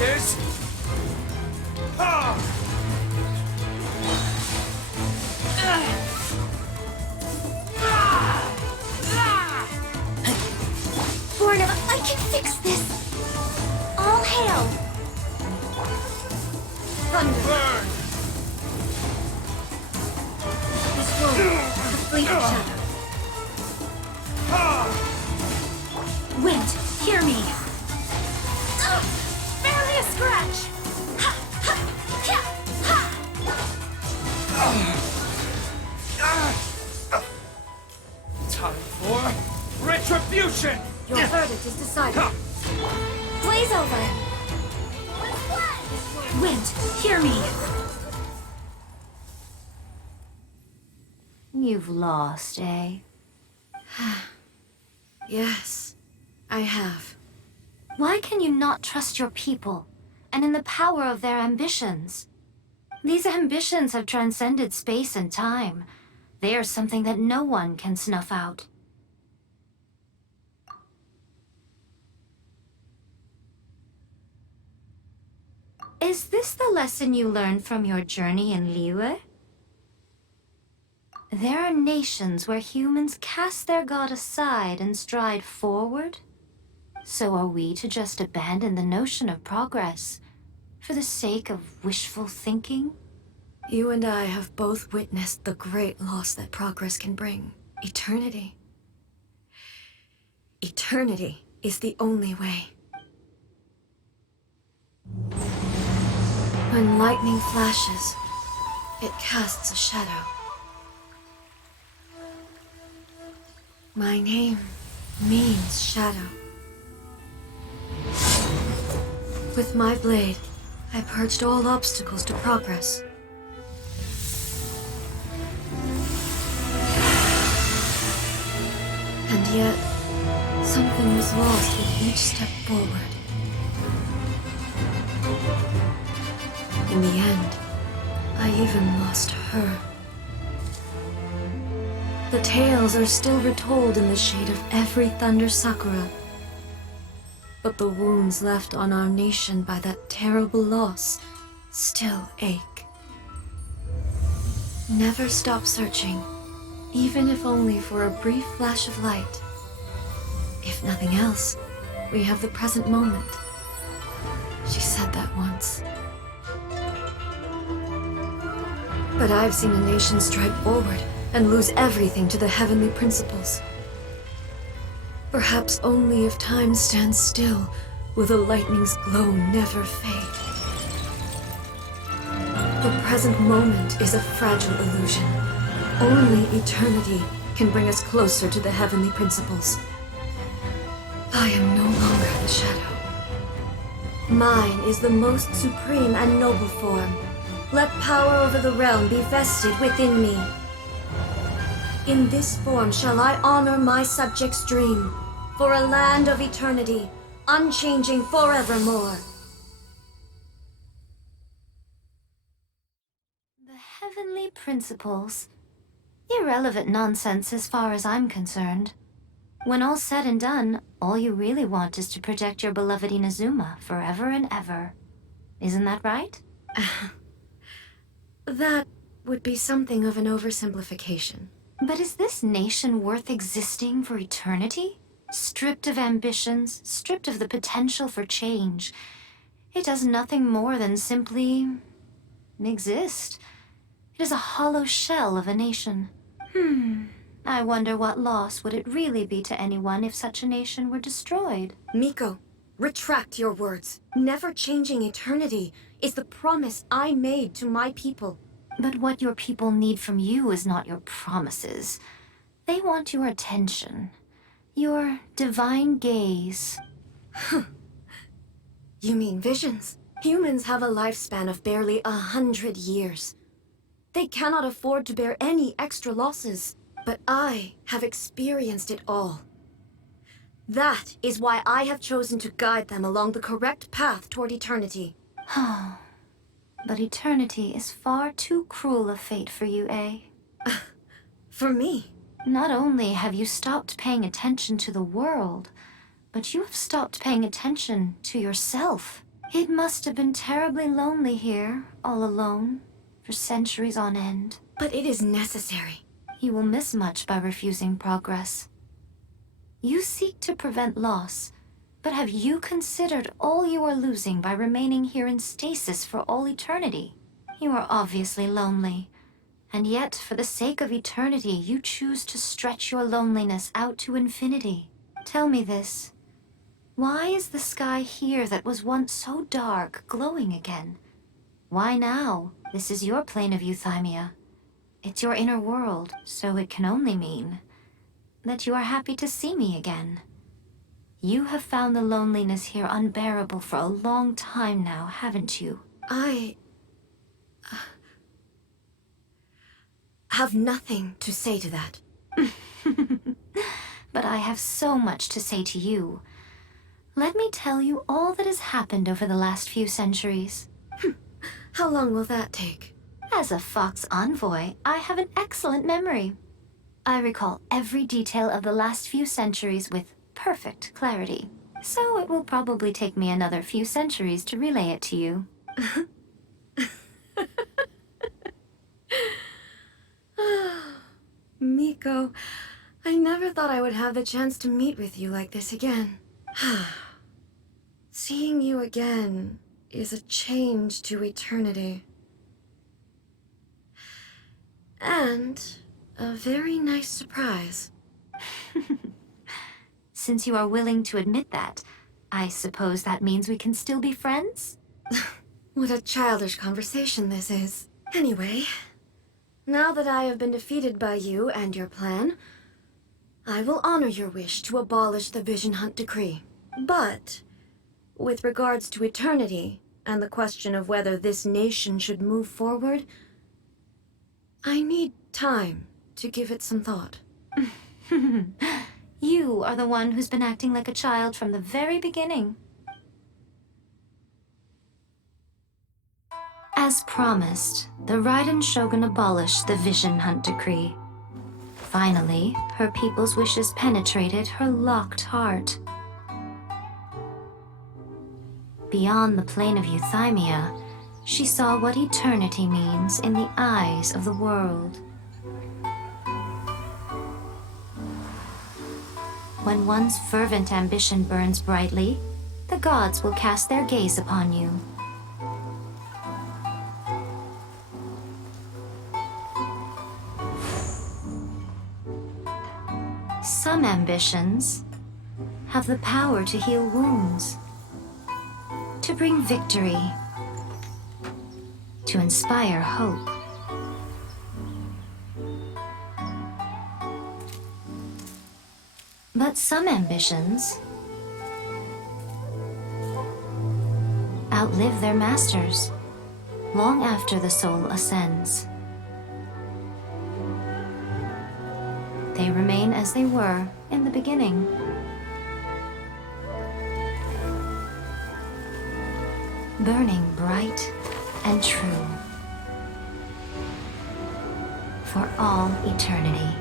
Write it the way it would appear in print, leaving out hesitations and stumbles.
is... Born of... I can fix this! All hail! Thunder! Burn! This roll, the fleeting shadow. Wind, hear me! Barely a scratch! Ha! Ha! Ha! Ha! Time for retribution! Your verdict is decided. Blaze over! Wind, hear me! You've lost, eh? Yes, I have. Why can you not trust your people, and in the power of their ambitions? These ambitions have transcended space and time. They are something that no one can snuff out. Is this the lesson you learned from your journey in Liyue? There are nations where humans cast their god aside and stride forward. So are we to just abandon the notion of progress for the sake of wishful thinking? You and I have both witnessed the great loss that progress can bring. Eternity. Eternity is the only way. When lightning flashes, it casts a shadow. My name means shadow. With my blade, I purged all obstacles to progress. And yet, something was lost with each step forward. In the end, I even lost her. The tales are still retold in the shade of every Thunder Sakura. But the wounds left on our nation by that terrible loss still ache. Never stop searching, even if only for a brief flash of light. If nothing else, we have the present moment. She said that once. But I've seen a nation strike forward and lose everything to the heavenly principles. Perhaps only if time stands still will the lightning's glow never fade. The present moment is a fragile illusion. Only eternity can bring us closer to the heavenly principles. I am no longer the shadow. Mine is the most supreme and noble form. Let power over the realm be vested within me. In this form shall I honor my subjects' dream, for a land of eternity, unchanging forevermore. The heavenly principles. Irrelevant nonsense as far as I'm concerned. When all's said and done, all you really want is to protect your beloved Inazuma forever and ever. Isn't that right? That would be something of an oversimplification. But is this nation worth existing for eternity? Stripped of ambitions, stripped of the potential for change. It does nothing more than simply exist. It is a hollow shell of a nation. I wonder what loss would it really be to anyone if such a nation were destroyed? Miko, retract your words. Never changing eternity is the promise I made to my people. But what your people need from you is not your promises. They want your attention. Your divine gaze. You mean visions? Humans have a lifespan of barely 100 years. They cannot afford to bear any extra losses. But I have experienced it all. That is why I have chosen to guide them along the correct path toward eternity. But eternity is far too cruel a fate for you, eh? For me? Not only have you stopped paying attention to the world, but you have stopped paying attention to yourself. It must have been terribly lonely here, all alone, for centuries on end. But it is necessary. You will miss much by refusing progress. You seek to prevent loss, but have you considered all you are losing by remaining here in stasis for all eternity? You are obviously lonely, and yet for the sake of eternity, you choose to stretch your loneliness out to infinity. Tell me this. Why is the sky here that was once so dark glowing again? Why now? This is your plane of euthymia. It's your inner world, so it can only mean that you are happy to see me again. You have found the loneliness here unbearable for a long time now, haven't you? I have nothing to say to that. But I have so much to say to you. Let me tell you all that has happened over the last few centuries. How long will that take? As a Fox envoy, I have an excellent memory. I recall every detail of the last few centuries with perfect clarity. So it will probably take me another few centuries to relay it to you. Miko, I never thought I would have the chance to meet with you like this again. Seeing you again is a change to eternity. And a very nice surprise. Since you are willing to admit that, I suppose that means we can still be friends? What a childish conversation this is. Anyway, now that I have been defeated by you and your plan, I will honor your wish to abolish the Vision Hunt Decree. But, with regards to eternity, and the question of whether this nation should move forward, I need time to give it some thought. You are the one who's been acting like a child from the very beginning. As promised, the Raiden Shogun abolished the Vision Hunt Decree. Finally, her people's wishes penetrated her locked heart. Beyond the plane of euthymia, she saw what eternity means in the eyes of the world. When one's fervent ambition burns brightly, the gods will cast their gaze upon you. Some ambitions have the power to heal wounds, to bring victory, to inspire hope. But some ambitions outlive their masters long after the soul ascends. They remain as they were in the beginning. Burning bright and true for all eternity.